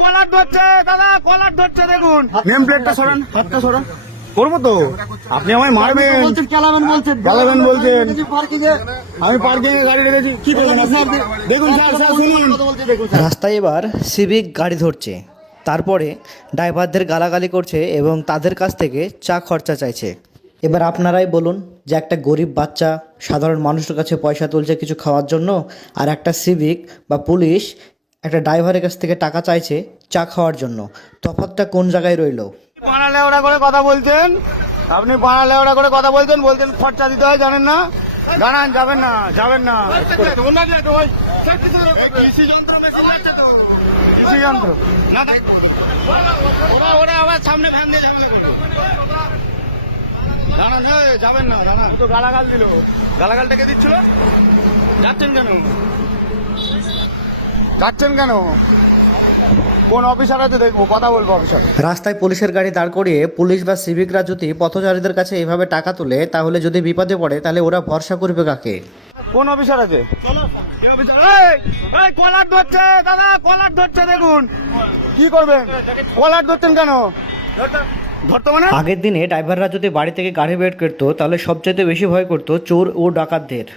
কলার ধরছে দাদা, কলার ধরছে দেখুন। নেম প্লেটটা সরান, হাতটা সরান। করবো তো, আপনি আমায় মারবেন বলছেন, চালাবেন বলছেন, চালাবেন বলছেন। আমি পার্কিং এ গাড়ি রেখেছি, কি করবেন স্যার? দেখুন স্যার, স্যার শুনুন। রাস্তায় এবার সিভিক গাড়ি ধরছে, তারপরে ড্রাইভারদের গালাগালি করছে এবং তাদের কাছ থেকে চা খরচা চাইছে। এবার আপনারাই বলুন যে একটা গরিব বাচ্চা সাধারণ মানুষের কাছে পয়সা তুলছে কিছু খাওয়ার জন্য, আর একটা সিভিক বা পুলিশ একটা ড্রাইভারের কাছ থেকে টাকা চাইছে চা খাওয়ার জন্য। তফাৎটা কোন জায়গায় রইল? পাড়ালে ওরা করে কথা বলছেন, আপনি পাড়ালে ওরা করে কথা বলছেন, বলছেন খরচা দিতে হয়, জানেন না? দাঁড়ান, যাবেন না, যাবেন না। কৃষি যন্ত্র বেশি লাগছে তো, কৃষি যন্ত্র না দেখ, ওরা ওরা আবার সামনে ফ্যান দিয়ে ঝামেলা করবে। দাঁড়ান, যাবেন না, দাঁড়ান। তো গালাগাল দিল, গালাগালটা কে দিচ্ছিল? যাচ্ছেন কেন? যাচ্ছেন কেন? কোন অফিসার আছে দেখবো, কথা বলবো অফিসার। রাস্তায় পুলিশের গাড়ি দাঁড় করিয়ে পুলিশ বা সিভিকরা যদি পথচারীদের কাছে এভাবে টাকা তোলে, তাহলে যদি বিপদে পড়ে তাহলে ওরা ভরসা করবে কাকে? কোন অফিসার আছে? কলার ধরছে দাদা, কলার ধরছে দেখুন। কি করবেন? কলার ধরছেন কেন? ধরতে মানে আগের দিনে ড্রাইভাররা যদি বাড়ি থেকে গাড়ি বের করতো তাহলে সবচেয়ে বেশি ভয় করতো চোর ও ডাকাতদের।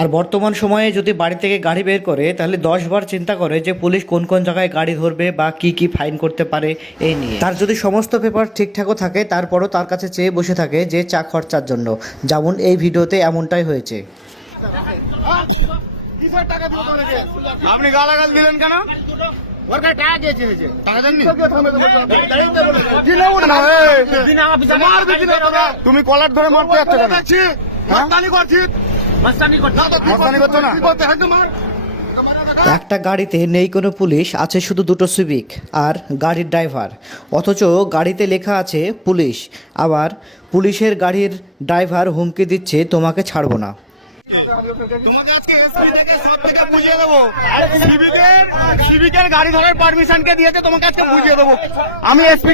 আর বর্তমান সময়ে যদি বাড়ি থেকে গাড়ি বের করে তাহলে 10 বার চিন্তা করে যে পুলিশ কোন কোন জায়গায় গাড়ি ধরবে বা কি কি ফাইন করতে পারে এই নিয়ে। তার যদি সমস্ত পেপার ঠিকঠাকও থাকে তারপরও তার কাছে চেয়ে বসে থাকে যে চা খরচার জন্য, যেমন এই ভিডিওতে এমনটাই হয়েছে। আপনি গালাগাল দিলেন কেন? তুমি কলার ধরে মারতে যাচ্ছ কেন? একটা গাড়িতে নেই কোনো পুলিশ, আছে শুধু দুটো সিভিক আর গাড়ির ড্রাইভার, অথচ গাড়িতে লেখা আছে পুলিশ। আবার পুলিশের গাড়ির ড্রাইভার হুমকি দিচ্ছে তোমাকে ছাড়বো না। সিভিকের গাড়ি ধরার পারমিশন কে দিয়েছে তোমাকে আজকে বুঝিয়ে দেবো। আমি এসপি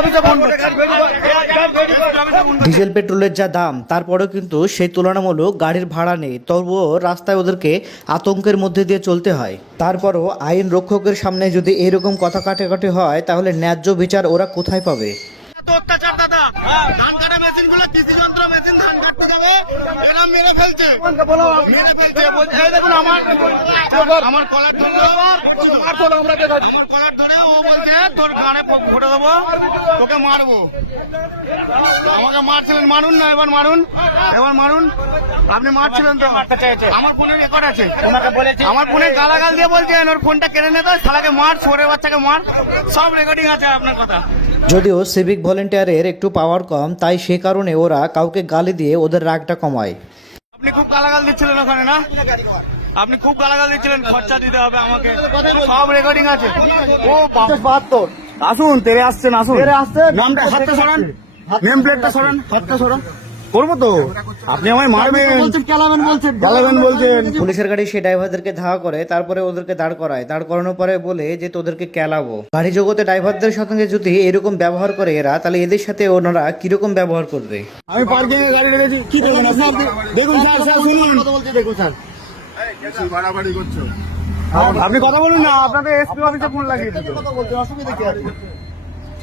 অফিসে ফোন করছি। ডিজেল পেট্রোলের যা দাম, তারপরেও কিন্তু সেই তুলনামূলক গাড়ির ভাড়া নেই, তবুও রাস্তায় ওদেরকে আতঙ্কের মধ্যে দিয়ে চলতে হয়। তারপরও আইন রক্ষকের সামনে যদি এরকম কথা কাটাকাটি হয় তাহলে ন্যায্য বিচার ওরা কোথায় পাবে? অত্যাচার দাদা, ধান কাটা মেশিন গুলো, কৃষি যন্ত্র মেশিন ধান কাটতে যাবে, এরা মেরে ফেলছে, মেরে ফেলছে। এই দেখুন আমার কলার ধরে, আমার কলার ধরে ও বলছে তোর কানে ফুটে দেবো, তোকে মারবো। আমাকে মারছিলেন, মারুন না, এবার মারুন, এবার মারুন। আপনি মারছিলেন তো, আমার ফোনে রেকর্ড আছে, তোমাকে বলেছি। আমার ফোনে গালাগাল দিয়ে বলছেন ওর ফোনটা কেড়ে নে, তো শালাকে মার, ছোড়ে বাচ্চাকে মার, সব রেকর্ডিং আছে আপনার কথা। যদিও সিভিক ভলেন্টিয়ারের একটু পাওয়ার কম, তাই সে কারণে ওরা কাউকে গালি দিয়ে ওদের রাগটা কমায়। আপনি খুব গালাগাল দিচ্ছিলেন ওখানে, না? আপনি খুব গালাগাল দিচ্ছিলেন, খরচা দিতে হবে আমাকে, সব রেকর্ডিং আছে। ও 72 আসুন, তেরে আসছেন, আসুন, নামটা হাতটা সরান, নেম প্লেটটা সরান, হাতটা সরান। করবো তো, আপনি আমায় মারবেন বলছেন, চালাবেন বলছেন। পুলিশের গাড়ি সেই ড্রাইভারদেরকে ধাওয়া করে, তারপরে ওদেরকে দাঁড় করায়, দাঁড় করানোর পরে বলে যে তোদেরকে কেলাবো। গাড়ি জগতে ড্রাইভারদের সঙ্গে যদি এরকম ব্যবহার করে এরা, তাহলে এদের সাথে ওনারা কিরকম ব্যবহার করবে? আমি পার্কিং এ গাড়ি রেখেছি, কি করবেন স্যার? দেখুন স্যার, স্যার শুনুন, দেখুন স্যার, আপনি কথা বলুন না। আপনাদের এসপি অফিসে ফোন লাগিয়ে দিত,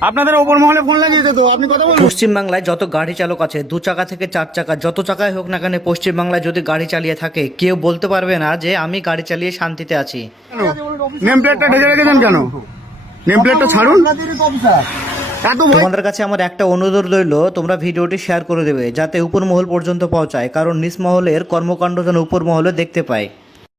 আপনাদের ওপর মহলে ফোন লাগিয়েছে তো, আপনি কথা বলুন। পশ্চিমবাংলায় যত গাড়ি চালক আছে, 2 চাকা থেকে 4 চাকা, যত চাকায় হোক না কেন, পশ্চিমবাংলায় যদি গাড়ি চালিয়ে থাকে কেউ বলতে পারবে না যে আমি গাড়ি চালিয়ে শান্তিতে আছি। নেম প্লেটটা ঢেকে রেখেছেন কেন? নেম প্লেটটা ছাড়ুন। তোমাদের কাছে আমার একটা অনুরোধ রইল, তোমরা ভিডিওটি শেয়ার করে দেবে যাতে উপর মহল পর্যন্ত পৌঁছায়, কারণ নিচ মহলের কর্মকাণ্ড যেন উপর মহলে দেখতে পায়।